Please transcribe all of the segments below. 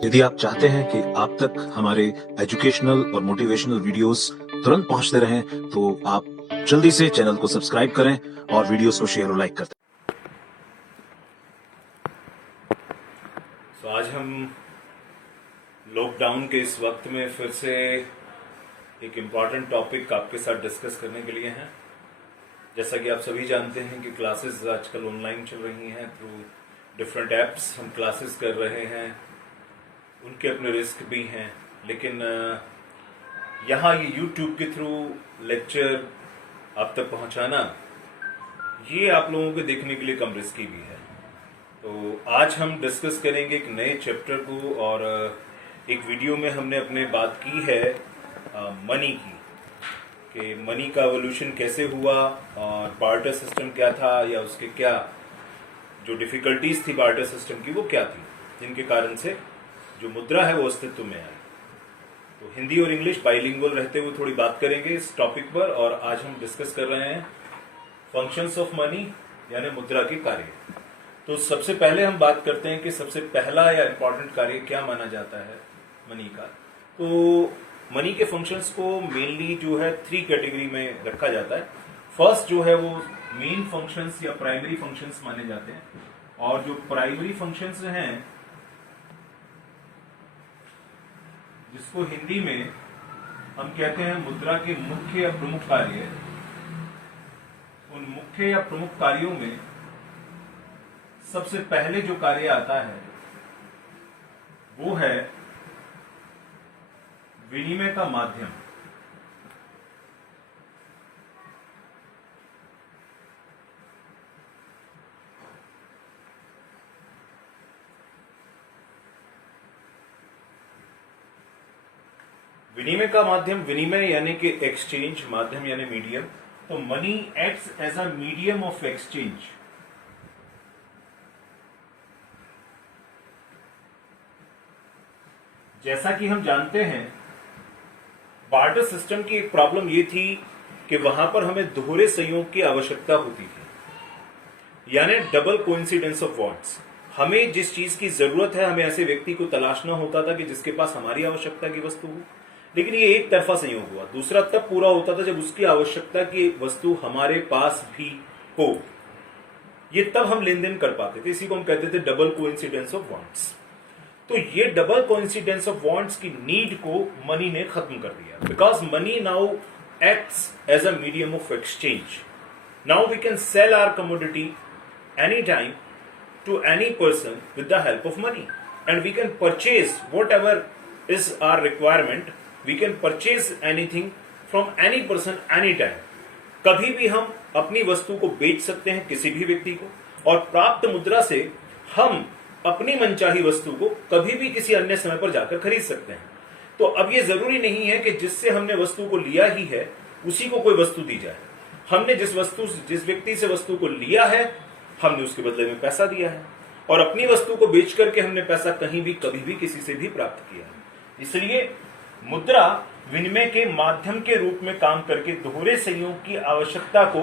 यदि आप चाहते हैं कि आप तक हमारे एजुकेशनल और मोटिवेशनल वीडियोस तुरंत पहुंचते रहें, तो आप जल्दी से चैनल को सब्सक्राइब करें और वीडियोस को शेयर और लाइक करते रहें। तो आज हम लॉकडाउन के इस वक्त में फिर से एक इम्पॉर्टेंट टॉपिक आपके साथ डिस्कस करने के लिए हैं। जैसा कि आप सभी जानते हैं कि क्लासेस आजकल ऑनलाइन चल रही हैं, थ्रू डिफरेंट ऐप्स हम क्लासेस कर रहे हैं। उनके अपने रिस्क भी हैं, लेकिन यहाँ ये यूट्यूब के थ्रू लेक्चर आप तक पहुँचाना, ये आप लोगों के देखने के लिए कम रिस्की भी है। तो आज हम डिस्कस करेंगे एक नए चैप्टर को, और एक वीडियो में हमने अपने बात की है मनी की, कि मनी का एवोल्यूशन कैसे हुआ और बार्टर सिस्टम क्या था, या उसके क्या जो डिफिकल्टीज थी बार्टर सिस्टम की वो क्या थी, जिनके कारण से जो मुद्रा है वो अस्तित्व में आई। तो हिंदी और इंग्लिश बाइलिंगुअल रहते हुए थोड़ी बात करेंगे इस टॉपिक पर। और आज हम डिस्कस कर रहे हैं फंक्शंस ऑफ मनी, यानी मुद्रा के कार्य। तो सबसे पहले हम बात करते हैं कि सबसे पहला या इम्पोर्टेंट कार्य क्या माना जाता है मनी का। तो मनी के फंक्शंस को मेनली जो है 3 कैटेगरी में रखा जाता है। फर्स्ट जो है वो मेन फंक्शंस या प्राइमरी फंक्शंस माने जाते हैं, और जो प्राइमरी फंक्शंस हैं, जिसको हिंदी में हम कहते हैं मुद्रा के मुख्य या प्रमुख कार्य, उन मुख्य या प्रमुख कार्यों में सबसे पहले जो कार्य आता है वो है विनिमय का माध्यम। विनिमय का माध्यम, विनिमय यानी कि एक्सचेंज, माध्यम यानी मीडियम। तो money acts as a medium of exchange. जैसा कि हम जानते हैं, बार्टर सिस्टम की एक प्रॉब्लम ये थी कि वहां पर हमें दोहरे संयोग की आवश्यकता होती थी, यानी डबल कोइंसिडेंस ऑफ वांट्स। हमें जिस चीज की जरूरत है, हमें ऐसे व्यक्ति को तलाशना होता था कि जिसके पास हमारी आवश्यकता की वस्तु हो। लेकिन ये एक तरफा संयोग हुआ। दूसरा तब पूरा होता था जब उसकी आवश्यकता की वस्तु हमारे पास भी हो। ये तब हम लेन देन कर पाते थे। इसी को हम कहते थे डबल कोइंसिडेंस ऑफ वांट्स। तो ये डबल कोइंसिडेंस ऑफ वांट्स की नीड को मनी ने खत्म कर दिया, because money now acts as a medium of exchange. Now we can sell our commodity any time to any person with the help of money, and we can purchase whatever is our requirement. We can purchase anything from any person any time. कभी भी हम अपनी वस्तु को बेच सकते हैं किसी भी व्यक्ति को, और प्राप्त मुद्रा से हम अपनी मनचाही वस्तु को कभी भी किसी अन्य समय पर जाकर खरीद सकते हैं। तो अब यह जरूरी नहीं है कि जिससे हमने वस्तु को लिया ही है उसी को कोई वस्तु दी जाए। हमने जिस व्यक्ति से वस्तु को लिया है, हमने उसके बदले में पैसा दिया है, और अपनी वस्तु को बेच करके हमने पैसा कहीं भी कभी भी किसी से भी प्राप्त किया है। इसलिए मुद्रा विनिमय के माध्यम के रूप में काम करके दोहरे संयोग की आवश्यकता को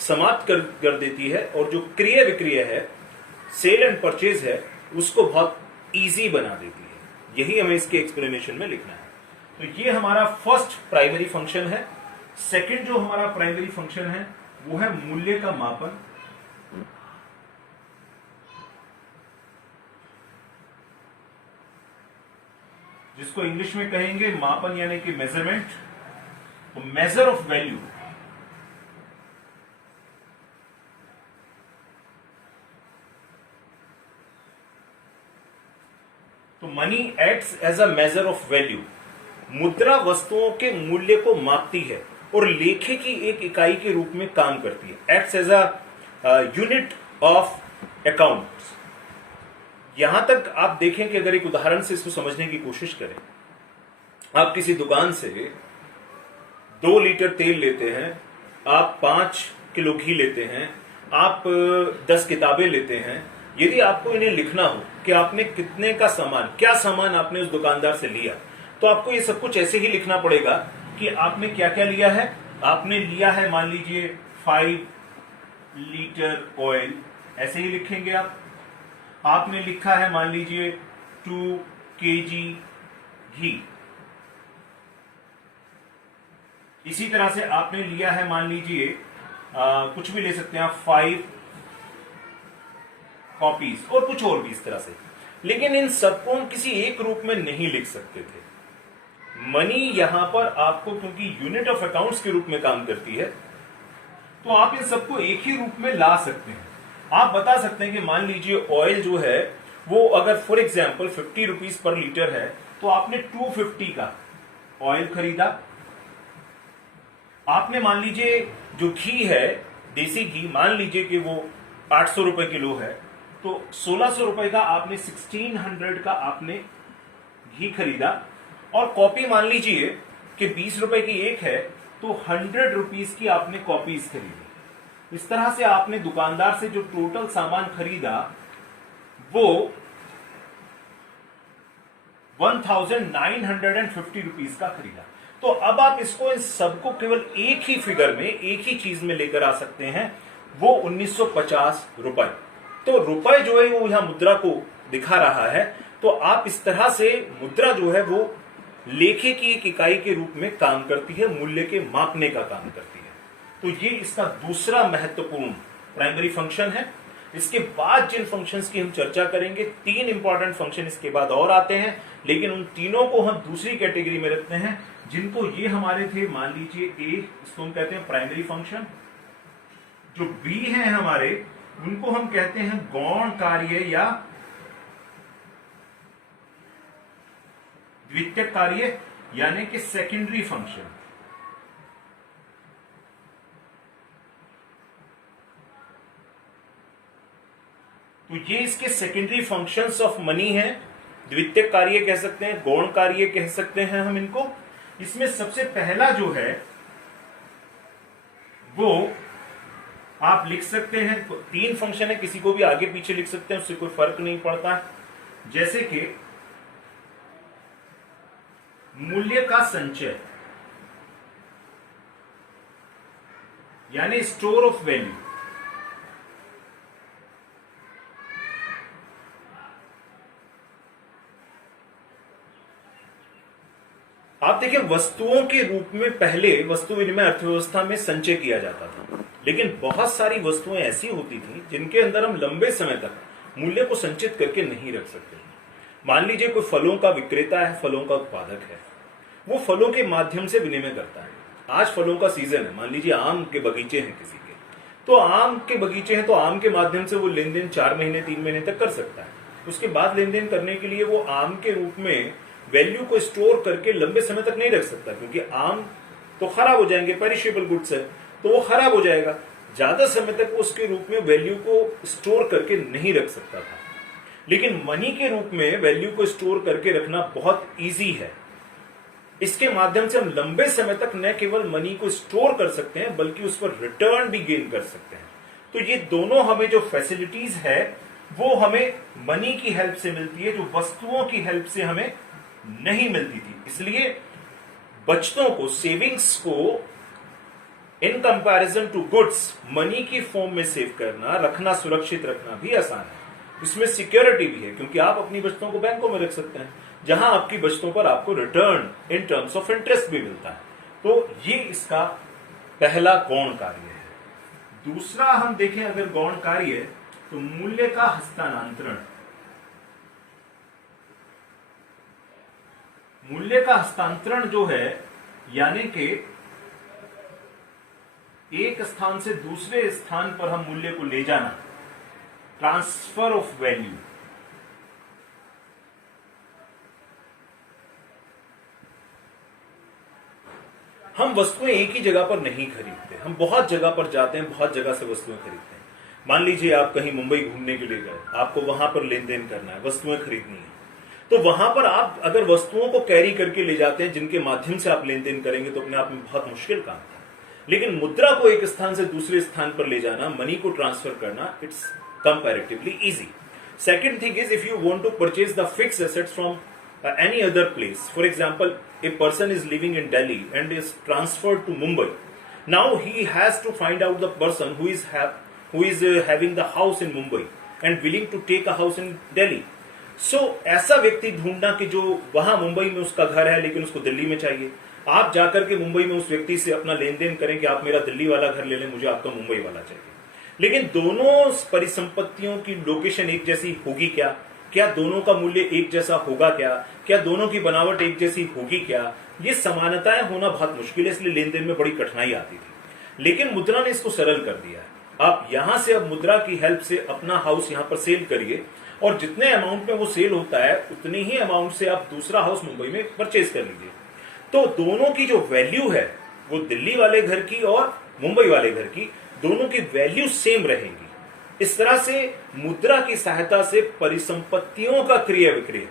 समाप्त कर देती है, और जो क्रय विक्रय है, सेल एंड परचेज है, उसको बहुत इजी बना देती है। यही हमें इसके एक्सप्लेनेशन में लिखना है। तो ये हमारा फर्स्ट प्राइमरी फंक्शन है। सेकंड जो हमारा प्राइमरी फंक्शन है वो है मूल्य का मापन। जिसको इंग्लिश में कहेंगे मापन यानी कि मेजरमेंट। तो मेजर ऑफ वैल्यू। तो money acts as a measure of value. मुद्रा वस्तुओं के मूल्य को मापती है और लेखे की एक इकाई के रूप में काम करती है। Acts as a unit of accounts. यहां तक आप देखें कि अगर एक उदाहरण से इसको समझने की कोशिश करें, आप किसी दुकान से 2 लीटर तेल लेते हैं, आप 5 किलो घी लेते हैं, आप 10 किताबें लेते हैं। यदि आपको इन्हें लिखना हो कि आपने कितने का सामान, क्या सामान आपने उस दुकानदार से लिया, तो आपको ये सब कुछ ऐसे ही लिखना पड़ेगा कि आपने क्या क्या लिया है। आपने लिया है मान लीजिए 5 लीटर ऑयल, ऐसे ही लिखेंगे आप। आपने लिखा है मान लीजिए 2 kg घी। इसी तरह से आपने लिया है, मान लीजिए कुछ भी ले सकते हैं आप, 5 कॉपीज और कुछ और भी इस तरह से। लेकिन इन सबको हम किसी एक रूप में नहीं लिख सकते थे। मनी यहां पर आपको, क्योंकि यूनिट ऑफ अकाउंट्स के रूप में काम करती है, तो आप इन सबको एक ही रूप में ला सकते हैं। आप बता सकते हैं कि मान लीजिए ऑयल जो है वो अगर for example 50 rupees per litre है, तो आपने 250 का ऑयल खरीदा। आपने मान लीजिए जो घी है, देसी घी, मान लीजिए कि वो 800 रुपए किलो है, तो 1600 रुपए का आपने 1600 का आपने घी खरीदा। और कॉपी मान लीजिए कि 20 रुपए की एक है, तो 100 रुपीज की आपने कॉपीज खरीदी। इस तरह से आपने दुकानदार से जो टोटल सामान खरीदा वो 1950 रुपीज का खरीदा। तो अब आप इसको, इन सबको केवल एक ही फिगर में, एक ही चीज में लेकर आ सकते हैं, वो 1950 रुपए। तो रुपए जो है वो यहां मुद्रा को दिखा रहा है। तो आप इस तरह से, मुद्रा जो है वो लेखे की एक इकाई के रूप में काम करती है, मूल्य के मापने का काम करती है। तो ये इसका दूसरा महत्वपूर्ण प्राइमरी फंक्शन है। इसके बाद जिन फंक्शंस की हम चर्चा करेंगे, 3 इंपॉर्टेंट फंक्शन इसके बाद और आते हैं, लेकिन उन तीनों को हम दूसरी कैटेगरी में रखते हैं, जिनको ये हमारे थे, मान लीजिए ए, इसको हम कहते हैं प्राइमरी फंक्शन। जो बी है हमारे, उनको हम कहते हैं गौण कार्य या द्वितीयक कार्य, यानी कि सेकेंडरी फंक्शन। तो ये इसके सेकेंडरी फंक्शंस ऑफ मनी है। द्वितीयक कार्य कह सकते हैं, गौण कार्य कह सकते हैं हम इनको। इसमें सबसे पहला जो है वो आप लिख सकते हैं, 3 फंक्शन है, किसी को भी आगे पीछे लिख सकते हैं, उससे कोई फर्क नहीं पड़ता। जैसे कि मूल्य का संचय, यानी स्टोर ऑफ वैल्यू। आप देखिए, वस्तुओं के रूप में पहले वस्तु विनिमय अर्थव्यवस्था में संचय किया जाता था, लेकिन बहुत सारी वस्तुएं ऐसी होती थी जिनके अंदर हम लंबे समय तक मूल्य को संचित करके नहीं रख सकते। मान लीजिए कोई फलों का विक्रेता है, फलों का उत्पादक है, वो फलों के माध्यम से विनिमय करता है। आज फलों का सीजन है, मान लीजिए आम के बगीचे हैं किसी के, तो आम के बगीचे हैं, तो आम के माध्यम से वो लेन देन 4 महीने 3 महीने तक कर सकता है। उसके बाद लेन देन करने के लिए वो आम के रूप में वैल्यू को स्टोर करके लंबे समय तक नहीं रख सकता, क्योंकि आम तो खराब हो जाएंगे, पेरिशेबल गुड्स है, तो वो खराब हो जाएगा। ज्यादा समय तक वो उसके रूप में वैल्यू को स्टोर करके नहीं रख सकता था। लेकिन मनी के रूप में वैल्यू को स्टोर करके रखना बहुत इजी है। इसके माध्यम से हम लंबे समय तक न केवल मनी को स्टोर कर सकते हैं, बल्कि उस पर रिटर्न भी गेन कर सकते हैं। तो ये दोनों हमें जो फैसिलिटीज है वो हमें मनी की हेल्प से मिलती है, जो वस्तुओं की हेल्प से हमें नहीं मिलती थी। इसलिए बचतों को, सेविंग्स को in comparison to goods money की फॉर्म में सेव करना, रखना, सुरक्षित रखना भी आसान है। इसमें सिक्योरिटी भी है, क्योंकि आप अपनी बचतों को बैंकों में रख सकते हैं, जहां आपकी बचतों पर आपको return in terms of interest भी मिलता है। तो ये इसका पहला गौण कार्य है। दूसरा हम देखें अगर गौण कार्य, तो मूल्य का हस्तांतरण। मूल्य का हस्तांतरण जो है, यानी कि एक स्थान से दूसरे स्थान पर हम मूल्य को ले जाना, ट्रांसफर ऑफ वैल्यू। हम वस्तुएं एक ही जगह पर नहीं खरीदते, हम बहुत जगह पर जाते हैं, बहुत जगह से वस्तुएं खरीदते हैं। मान लीजिए आप कहीं मुंबई घूमने के लिए गए, आपको वहां पर लेन देन करना है, वस्तुएं खरीदनी है, तो वहां पर आप अगर वस्तुओं को कैरी करके ले जाते हैं जिनके माध्यम से आप लेन देन करेंगे, तो अपने आप में बहुत मुश्किल काम है। लेकिन मुद्रा को एक स्थान से दूसरे स्थान पर ले जाना, मनी को ट्रांसफर करना, it's comparatively easy. Second thing is, if you want to purchase the fixed assets from any other place, for example, a person is living in Delhi and is transferred to Mumbai. Now he has to find out the person who is having the house in Mumbai and willing to take a house in Delhi. ऐसा व्यक्ति ढूंढना कि जो वहां मुंबई में उसका घर है लेकिन उसको दिल्ली में चाहिए। आप जाकर के मुंबई में उस व्यक्ति से अपना लेन देन करें कि आप मेरा दिल्ली वाला घर ले लें, मुझे आपका मुंबई वाला चाहिए। लेकिन दोनों परिसंपत्तियों की लोकेशन एक जैसी होगी क्या? क्या दोनों का मूल्य एक जैसा होगा क्या? क्या दोनों की बनावट एक जैसी होगी क्या? ये समानताएं होना बहुत मुश्किल है, इसलिए लेन देन में बड़ी कठिनाई आती थी। लेकिन मुद्रा ने इसको सरल कर दिया है। आप यहां से अब मुद्रा की हेल्प से अपना हाउस यहां पर सेल करिए और जितने अमाउंट में वो सेल होता है उतने ही अमाउंट से आप दूसरा हाउस मुंबई में परचेज कर लीजिए। तो दोनों की जो वैल्यू है वो दिल्ली वाले घर की और मुंबई वाले घर की, दोनों की वैल्यू सेम रहेगी। इस तरह से मुद्रा की सहायता से परिसंपत्तियों का क्रय विक्रय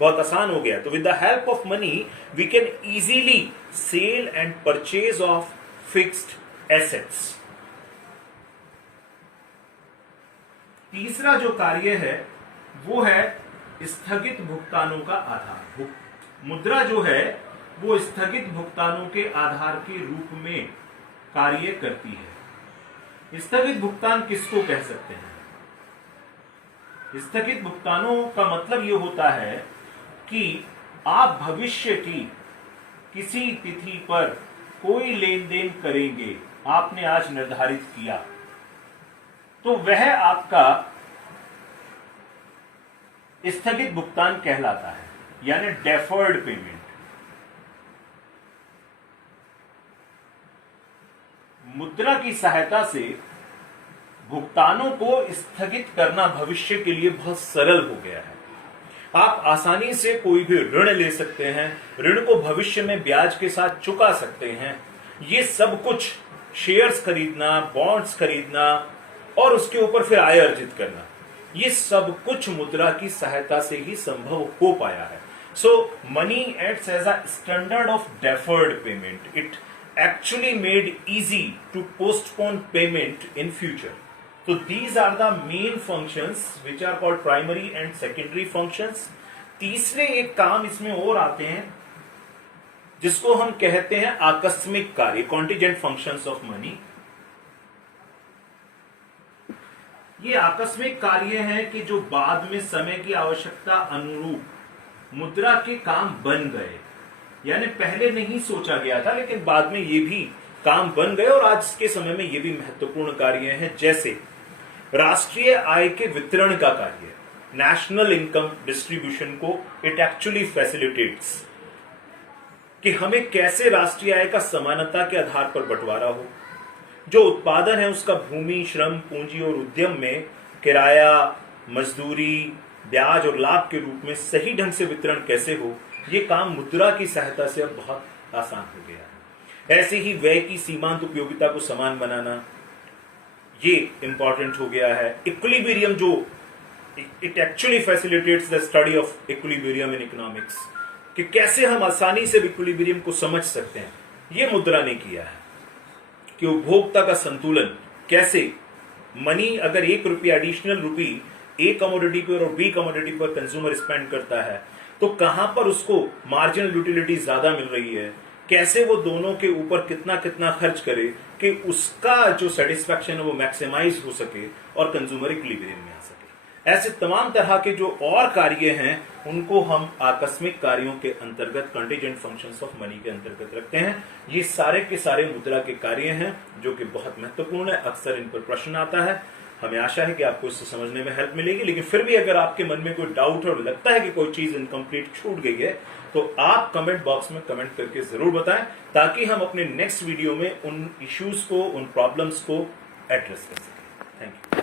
बहुत आसान हो गया। तो with the help of money we can easily sell and purchase of fixed assets. तीसरा जो कार्य है वो है स्थगित भुगतानों का आधार। मुद्रा जो है वो स्थगित भुगतानों के आधार के रूप में कार्य करती है। स्थगित भुगतान किसको कह सकते हैं? स्थगित भुगतानों का मतलब यह होता है कि आप भविष्य की किसी तिथि पर कोई लेन देन करेंगे, आपने आज निर्धारित किया, तो वह आपका स्थगित भुगतान कहलाता है, यानी डेफर्ड पेमेंट। मुद्रा की सहायता से भुगतानों को स्थगित करना भविष्य के लिए बहुत सरल हो गया है। आप आसानी से कोई भी ऋण ले सकते हैं, ऋण को भविष्य में ब्याज के साथ चुका सकते हैं। ये सब कुछ शेयर्स खरीदना, बॉन्ड्स खरीदना और उसके ऊपर फिर आय अर्जित करना, ये सब कुछ मुद्रा की सहायता से ही संभव हो पाया है। So money acts as a standard of deferred payment. It actually made easy to postpone payment in future. So these are the main functions which are called primary and secondary functions. तीसरे एक काम इसमें और आते हैं जिसको हम कहते हैं आकस्मिक कार्य, contingent functions of money. ये आकस्मिक कार्य हैं कि जो बाद में समय की आवश्यकता अनुरूप मुद्रा के काम बन गए, यानी पहले नहीं सोचा गया था लेकिन बाद में ये भी काम बन गए और आज के समय में ये भी महत्वपूर्ण कार्य हैं। जैसे राष्ट्रीय आय के वितरण का कार्य, नेशनल इनकम डिस्ट्रीब्यूशन को इट एक्चुअली फैसिलिटेट्स कि हमें कैसे राष्ट्रीय आय का समानता के आधार पर बंटवारा हो। जो उत्पादन है उसका भूमि, श्रम, पूंजी और उद्यम में किराया, मजदूरी, ब्याज और लाभ के रूप में सही ढंग से वितरण कैसे हो, ये काम मुद्रा की सहायता से अब बहुत आसान हो गया है। ऐसे ही व्यय की सीमांत उपयोगिता को समान बनाना, ये इंपॉर्टेंट हो गया है। इक्विलिब्रियम, जो it actually facilitates the study of equilibrium in economics, कि कैसे हम आसानी से इक्विलिब्रियम को समझ सकते हैं, ये मुद्रा ने किया है। कि उपभोक्ता का संतुलन कैसे, मनी अगर 1 रुपया एडिशनल रुपी ए कमोडिटी पर और बी कमोडिटी पर कंज्यूमर स्पेंड करता है तो कहां पर उसको मार्जिनल यूटिलिटी ज्यादा मिल रही है, कैसे वो दोनों के ऊपर कितना कितना खर्च करे कि उसका जो सेटिस्फैक्शन है वो मैक्सिमाइज हो सके और कंज्यूमर इक्विलिब्रियम में आ सके। ऐसे तमाम तरह के जो और कार्य हैं उनको हम आकस्मिक कार्यों के अंतर्गत, कंटीजेंट फंक्शंस ऑफ मनी के अंतर्गत रखते हैं। ये सारे के सारे मुद्रा के कार्य हैं जो कि बहुत महत्वपूर्ण है। अक्सर इन पर प्रश्न आता है। हमें आशा है कि आपको इससे समझने में हेल्प मिलेगी। लेकिन फिर भी अगर आपके मन में कोई डाउट और लगता है कि कोई चीज इनकम्प्लीट छूट गई है तो आप कमेंट बॉक्स में कमेंट करके जरूर बताएं, ताकि हम अपने नेक्स्ट वीडियो में उन इश्यूज को, उन प्रॉब्लम्स को एड्रेस कर सकें। Thank you.